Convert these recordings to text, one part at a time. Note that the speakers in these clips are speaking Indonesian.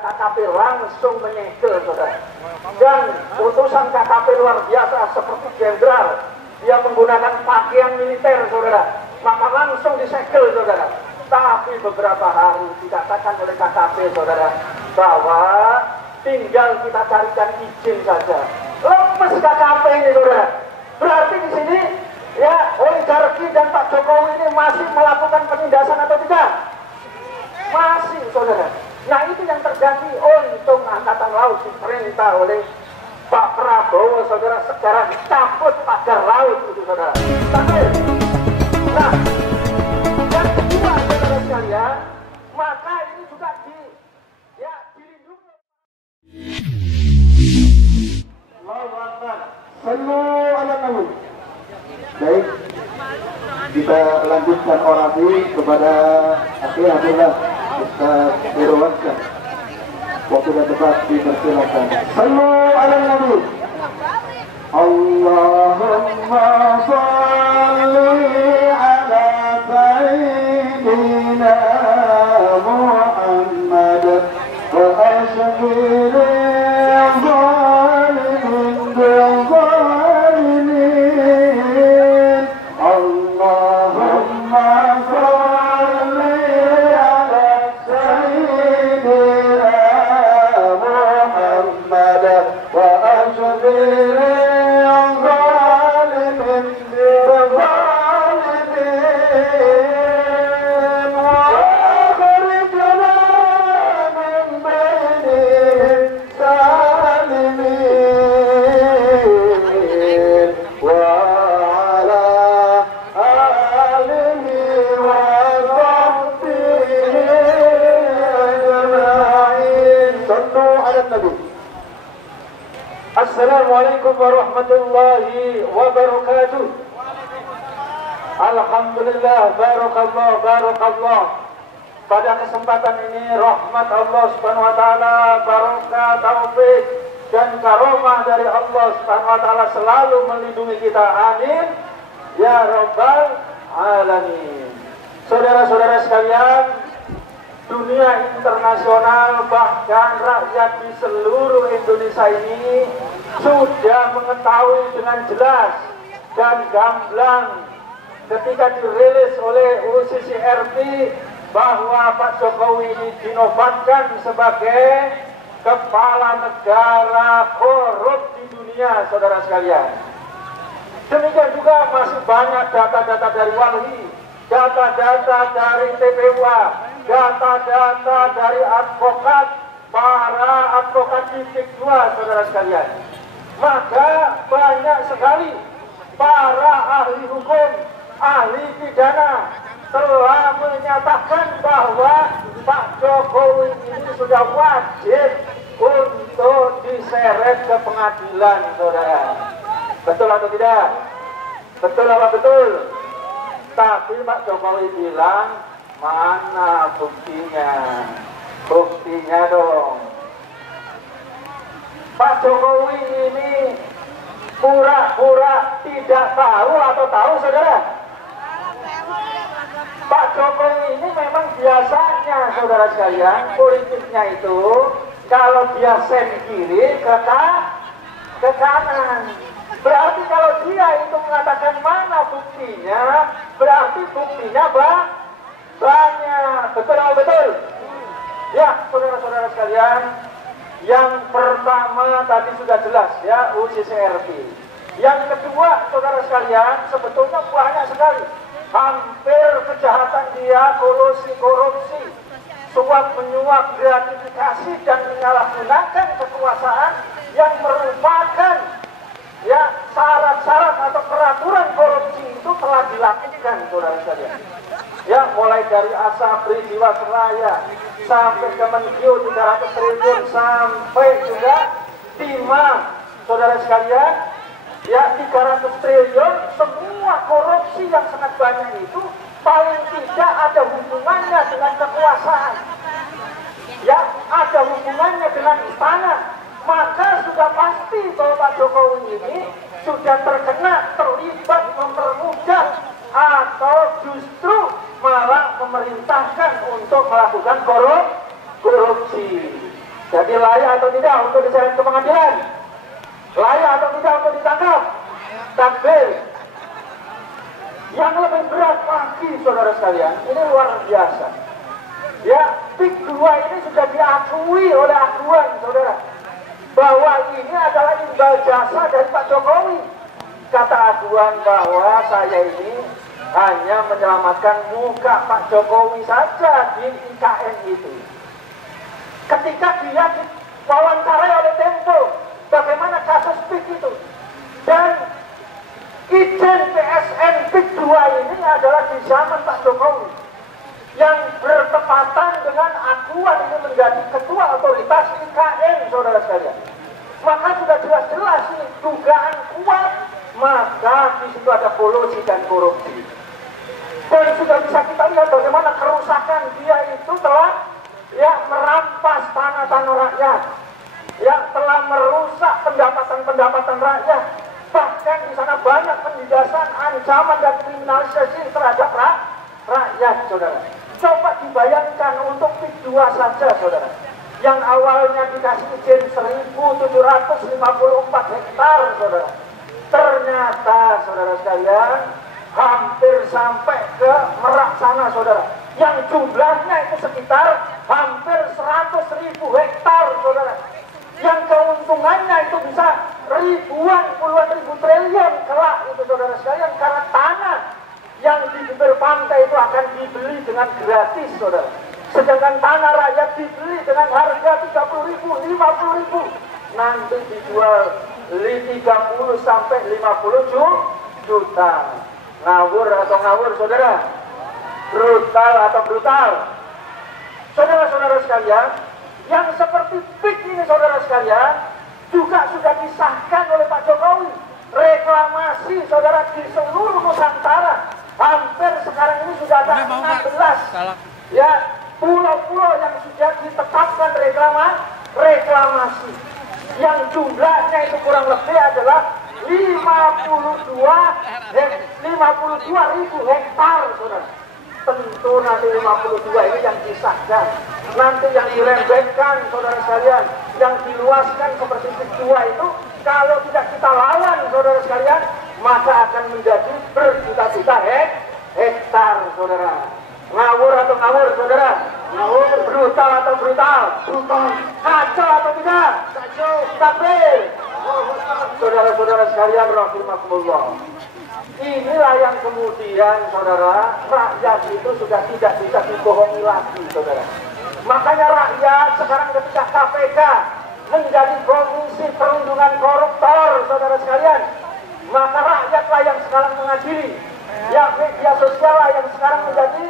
KKP langsung menyegel, saudara. Dan utusan KKP luar biasa seperti jenderal, dia menggunakan pakaian militer, saudara, maka langsung disegel, saudara. Tapi beberapa hari dikatakan oleh KKP, saudara, bahwa tinggal kita carikan izin saja. Lemes KKP ini, saudara. Berarti di sini ya oligarki dan Pak Jokowi ini masih melakukan penindasan atau tidak? Masih, saudara. Nah, itu yang terjadi. Untung Angkatan Laut diperintah oleh Pak Prabowo, saudara, sekarang cabut pagar laut itu, saudara. Nah, yang kedua, saudara sekalian, maka ini juga dilindungi. Sallu ala Nabi. Baik, kita lanjutkan orasi kepada Abdullah Ustaz Irwansyah. Waktu dan tempat dipersilakan. Sallu ala Nabi. Allahumma salli ala Sayyidina Muhammad wa ashhadu Assalamualaikum warahmatullahi wabarakatuh. Alhamdulillah, barakallah. Pada kesempatan ini rahmat Allah Subhanahu wa taala, barokah, taufik dan karomah dari Allah Subhanahu wa taala selalu melindungi kita. Amin ya rabbal alamin. Saudara-saudara sekalian, dunia internasional bahkan rakyat di seluruh Indonesia ini sudah mengetahui dengan jelas dan gamblang ketika dirilis oleh UCCRP bahwa Pak Jokowi ini dinobatkan sebagai kepala negara korup di dunia, saudara sekalian. Demikian juga masih banyak data-data dari Walhi, data-data dari TPUA, data-data dari advokat, para advokat titik 2, saudara sekalian. Maka banyak sekali para ahli hukum, ahli pidana telah menyatakan bahwa Pak Jokowi ini sudah wajib untuk diseret ke pengadilan, saudara. Betul atau tidak? Betul apa betul? Tapi Pak Jokowi bilang, mana buktinya? Buktinya dong. Pak Jokowi ini pura-pura tidak tahu atau tahu, saudara? Pak Jokowi ini memang biasanya, saudara sekalian, politiknya itu kalau dia sen kiri ke kanan. Berarti kalau dia itu mengatakan mana buktinya, berarti buktinya banyak. Betul atau betul? Ya, saudara-saudara sekalian, yang pertama tadi sudah jelas ya, UCCRP. Yang kedua, saudara sekalian, sebetulnya banyak sekali. Hampir kejahatan dia, korupsi, suap menyuap, gratifikasi dan menyalahgunakan kekuasaan yang merupakan ya syarat-syarat atau peraturan korupsi itu telah dilakukan, saudara sekalian. Ya, mulai dari Asabri, Jiwasraya, sampai ke Menkyu 300 triliun, sampai juga timah, saudara sekalian, ya 300 triliun, semua korupsi yang sangat banyak itu paling tidak ada hubungannya dengan kekuasaan. Ya, ada hubungannya dengan istana. Maka sudah pasti bahwa Pak Jokowi ini sudah terlibat mempermudah atau justru malah memerintahkan untuk melakukan korupsi. Jadi layak atau tidak untuk diseret ke pengadilan? Layak atau tidak untuk ditangkap? Takbir. Yang lebih berat lagi, saudara sekalian, ini luar biasa. Ya, PIK 2 ini sudah diakui oleh aduan, saudara, bahwa ini adalah imbal jasa dari Pak Jokowi. Kata aduan bahwa saya ini hanya menyelamatkan muka Pak Jokowi saja di IKN itu. Ketika dia diwawancarai oleh Tempo, bagaimana kasus PIK itu, dan Ijen PSN PIK 2 ini adalah di zaman Pak Jokowi, yang bertepatan dengan aduan ini menjadi ketua otoritas IKN, saudara sekalian. Maka sudah jelas-jelas ini dugaan kuat, maka di situ ada kolusi dan korupsi. Dan sudah bisa kita lihat bagaimana kerusakan dia itu telah merampas tanah-tanah rakyat, yang telah merusak pendapatan-pendapatan rakyat. Bahkan di sana banyak penindasan, ancaman dan kriminalisasi terhadap rakyat, saudara. Coba dibayangkan untuk PIK 2 saja, saudara, yang awalnya dikasih izin 1.754 hektar, saudara. Ternyata, saudara sekalian, hampir sampai ke Merak sana, saudara, yang jumlahnya itu sekitar hampir 100.000 hektar, saudara, yang keuntungannya itu bisa ribuan, puluhan ribu triliun kelak itu, saudara sekalian, karena tanah yang di bibir pantai itu akan dibeli dengan gratis, saudara. Sedangkan tanah rakyat dibeli dengan harga 30.000, 50.000, nanti dijual 30 sampai 50 juta. Ngawur atau ngawur, saudara? Brutal atau brutal? Saudara-saudara sekalian, yang seperti PIK ini, saudara sekalian, juga sudah disahkan oleh Pak Jokowi. Reklamasi, saudara, di seluruh Nusantara. Hampir sekarang ini sudah ada 16 pulau-pulau yang sudah ditetapkan reklamasi. Yang jumlahnya itu kurang lebih adalah 52.000 hektar, saudara. Tentu nanti 52 ini yang disahkan, nanti yang dirembetkan, saudara sekalian, yang diluaskan seperti PIK 2 itu, kalau tidak kita lawan, saudara sekalian, maka akan menjadi berjuta-juta hektar, saudara. Ngawur atau ngawur, saudara? Ngawur. Brutal atau brutal? Brutal. Kacau atau tidak? Kacau. Takbir. Saudara-saudara sekalian, rahimakumullah. Inilah yang kemudian, saudara, rakyat itu sudah tidak bisa dibohongi lagi, saudara. Makanya rakyat sekarang ketika KPK menjadi Komisi Perlindungan Koruptor, saudara sekalian, maka rakyatlah yang sekarang mengadili. Ya, media sosial lah yang sekarang menjadi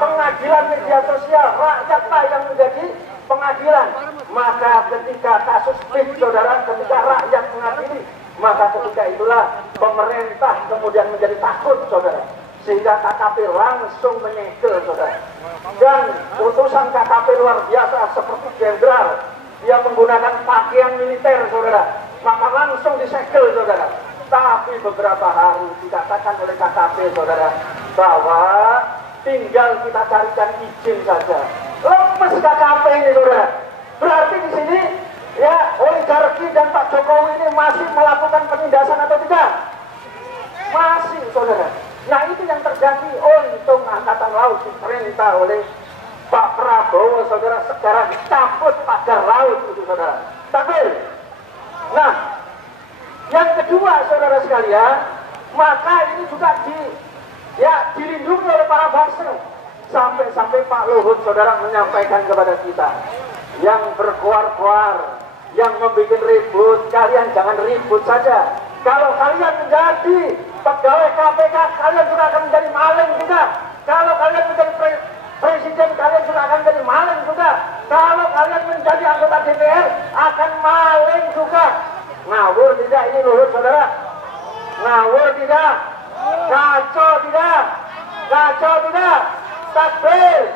pengadilan media sosial. Rakyatlah yang menjadi pengadilan. Maka ketika kasus PIK, saudara, ketika rakyat mengadili, maka ketika itulah pemerintah kemudian menjadi takut, saudara, sehingga KKP langsung menyegel, saudara. Dan utusan KKP luar biasa seperti jenderal, dia menggunakan pakaian militer, saudara, maka langsung disegel, saudara. Tapi beberapa hari dikatakan oleh KKP, saudara, bahwa tinggal kita carikan izin saja. Lemes KKP ini, saudara. Berarti di sini oligarki dan Pak Jokowi ini masih melakukan penindasan atau tidak? Masih, saudara. Nah, itu yang terjadi. Untung Angkatan Laut diperintah oleh Pak Prabowo, saudara, sekarang cabut pagar laut itu, saudara. Takbir. Nah, yang kedua, saudara sekalian, maka ini juga dilindungi oleh para bangsa. Sampai-sampai Pak Luhut, saudara, menyampaikan kepada kita, yang berkuar-kuar, yang membuat ribut, kalian jangan ribut saja. Kalau kalian menjadi pegawai KPK, kalian juga akan menjadi maling juga. Kalau kalian menjadi presiden, kalian juga akan menjadi maling juga. Kalau kalian menjadi anggota DPR, akan maling juga. Ngawur tidak ini, Luhut, saudara? Ngawur tidak? Kacau tidak? Kacau tidak? Takbir.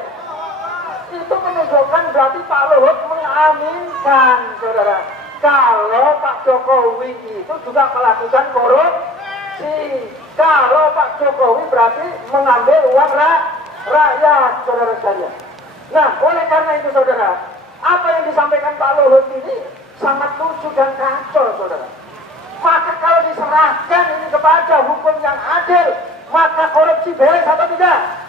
Itu menunjukkan berarti Pak Luhut mengaminkan, saudara, kalau Pak Jokowi itu juga melakukan korupsi. Kalau Pak Jokowi berarti mengambil uang rakyat, saudara sekalian. Nah, oleh karena itu, saudara, apa yang disampaikan Pak Luhut ini sangat lucu dan kacau, saudara. Maka kalau diserahkan ini kepada hukum yang adil, maka korupsi beres atau tidak?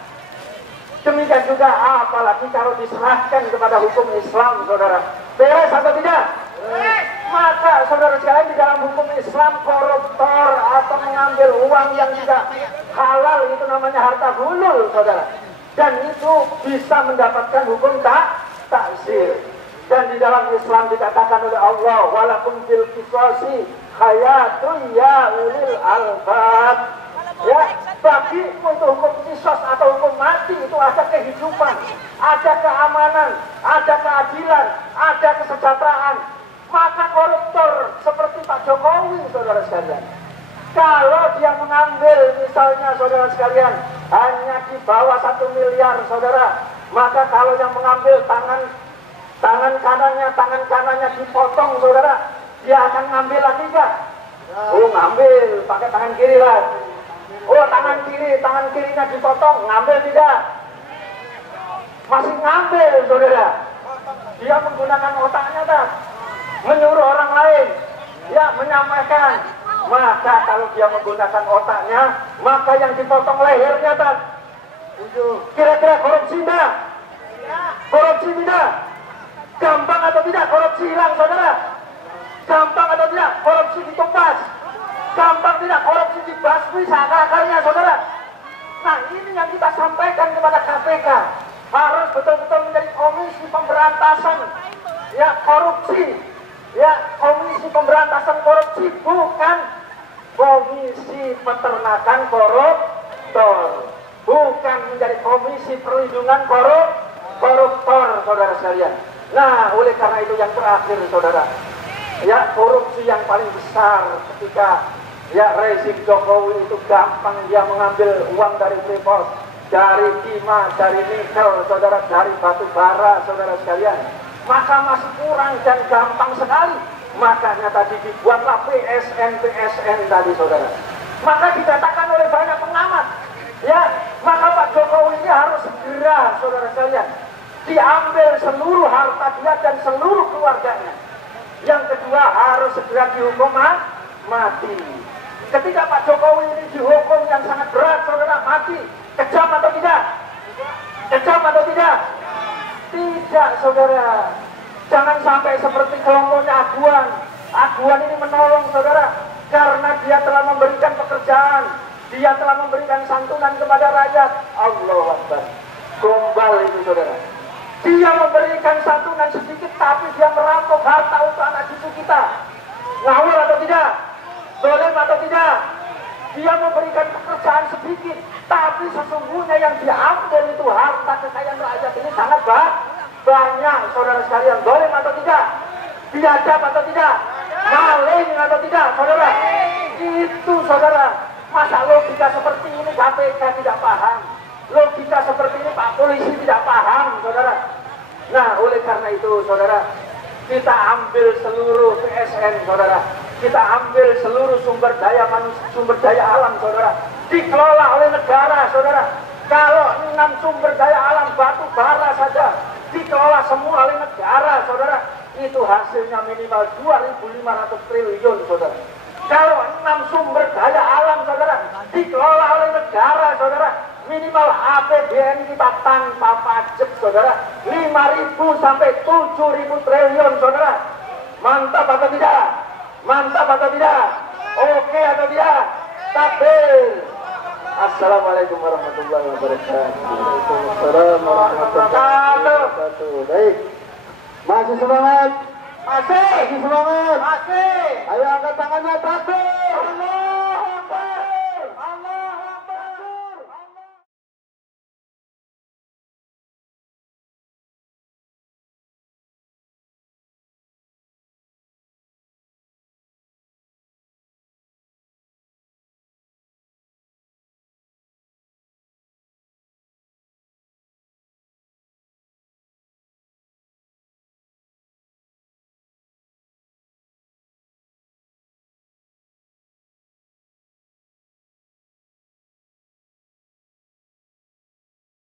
Demikian juga apalagi kalau diserahkan kepada hukum Islam, saudara. Beres atau tidak? Maka saudara sekalian, di dalam hukum Islam, koruptor atau mengambil uang yang tidak halal itu namanya harta hulul, saudara. Dan itu bisa mendapatkan hukum takzir. Dan di dalam Islam dikatakan oleh Allah, walakum fil qisasi hayatun ya ulil albab. Ya, bagi untuk hukum kisos atau hukum mati itu ada kehidupan, ada keamanan, ada keadilan, ada kesejahteraan. Maka koruptor seperti Pak Jokowi, saudara sekalian, kalau dia mengambil misalnya, saudara sekalian, hanya di bawah 1 miliar, saudara, maka kalau yang mengambil tangan kanannya dipotong, saudara, dia akan ngambil lagi enggak? Oh, ngambil, pakai tangan kiri lah. Oh, tangan kirinya dipotong, ngambil tidak? Masih ngambil, saudara. Dia menggunakan otaknya, tak? Menyuruh orang lain, ya, menyampaikan. Maka kalau dia menggunakan otaknya, maka yang dipotong lehernya, tak? Kira-kira korupsi tidak? Korupsi tidak? Gampang atau tidak korupsi hilang, saudara? Gampang atau tidak korupsi ditumpas? Gampang tidak korupsi dibasmi seakar-akarnya, saudara? Nah, ini yang kita sampaikan kepada KPK. Harus betul-betul menjadi komisi pemberantasan ya korupsi. Ya, komisi pemberantasan korupsi, bukan komisi peternakan koruptor. Bukan menjadi komisi perlindungan koruptor, saudara sekalian. Nah, oleh karena itu yang terakhir, saudara, ya, korupsi yang paling besar ketika ya rezim Jokowi itu gampang dia mengambil uang dari Freeport, dari timah, dari nikel, saudara, dari batu bara, saudara sekalian. Maka masih kurang dan gampang sekali. Makanya tadi dibuatlah PSN tadi, saudara. Maka dikatakan oleh banyak pengamat, ya, maka Pak Jokowi ini harus segera, saudara sekalian, diambil seluruh harta dia dan seluruh keluarganya. Yang kedua, harus segera dihukum mati. Ketika Pak Jokowi ini dihukum yang sangat berat, saudara, mati, kejam atau tidak? Kejam atau tidak? Tidak, saudara. Jangan sampai seperti kelompoknya Aguan ini menolong, saudara, karena dia telah memberikan pekerjaan, dia telah memberikan santunan kepada rakyat. Allahu Akbar. Gombal itu, saudara. Dia memberikan santunan sedikit, tapi dia merampok harta untuk anak cucu kita. Ngawur atau tidak? Zalim atau tidak? Dia memberikan pekerjaan sedikit, tapi sesungguhnya yang diambil itu harta kekayaan rakyat ini sangat banyak, saudara sekalian. Zalim atau tidak? Biadab atau tidak? Maling atau tidak, saudara? Itu, saudara. Masa logika seperti ini KPK tidak paham? Logika seperti ini Pak Polisi tidak paham, saudara. Nah, oleh karena itu, saudara, kita ambil seluruh PSN, saudara. Kita ambil seluruh sumber daya alam, saudara. Dikelola oleh negara, saudara. Kalau 6 sumber daya alam batu bara saja dikelola semua oleh negara, saudara, itu hasilnya minimal 2.500 triliun, saudara. Kalau 6 sumber daya alam, saudara, dikelola oleh negara, saudara, minimal APBN kita tanpa pajak, saudara, 5.000 sampai 7.000 triliun, saudara. Mantap atau tidak? Mantap atau tidak? Oke atau tidak? Takbir. Assalamualaikum warahmatullahi wabarakatuh. Waalaikumsalam warahmatullahi wabarakatuh. Baik. Masih semangat? Masih semangat? Masih. Ayo angkat tangannya, takbir.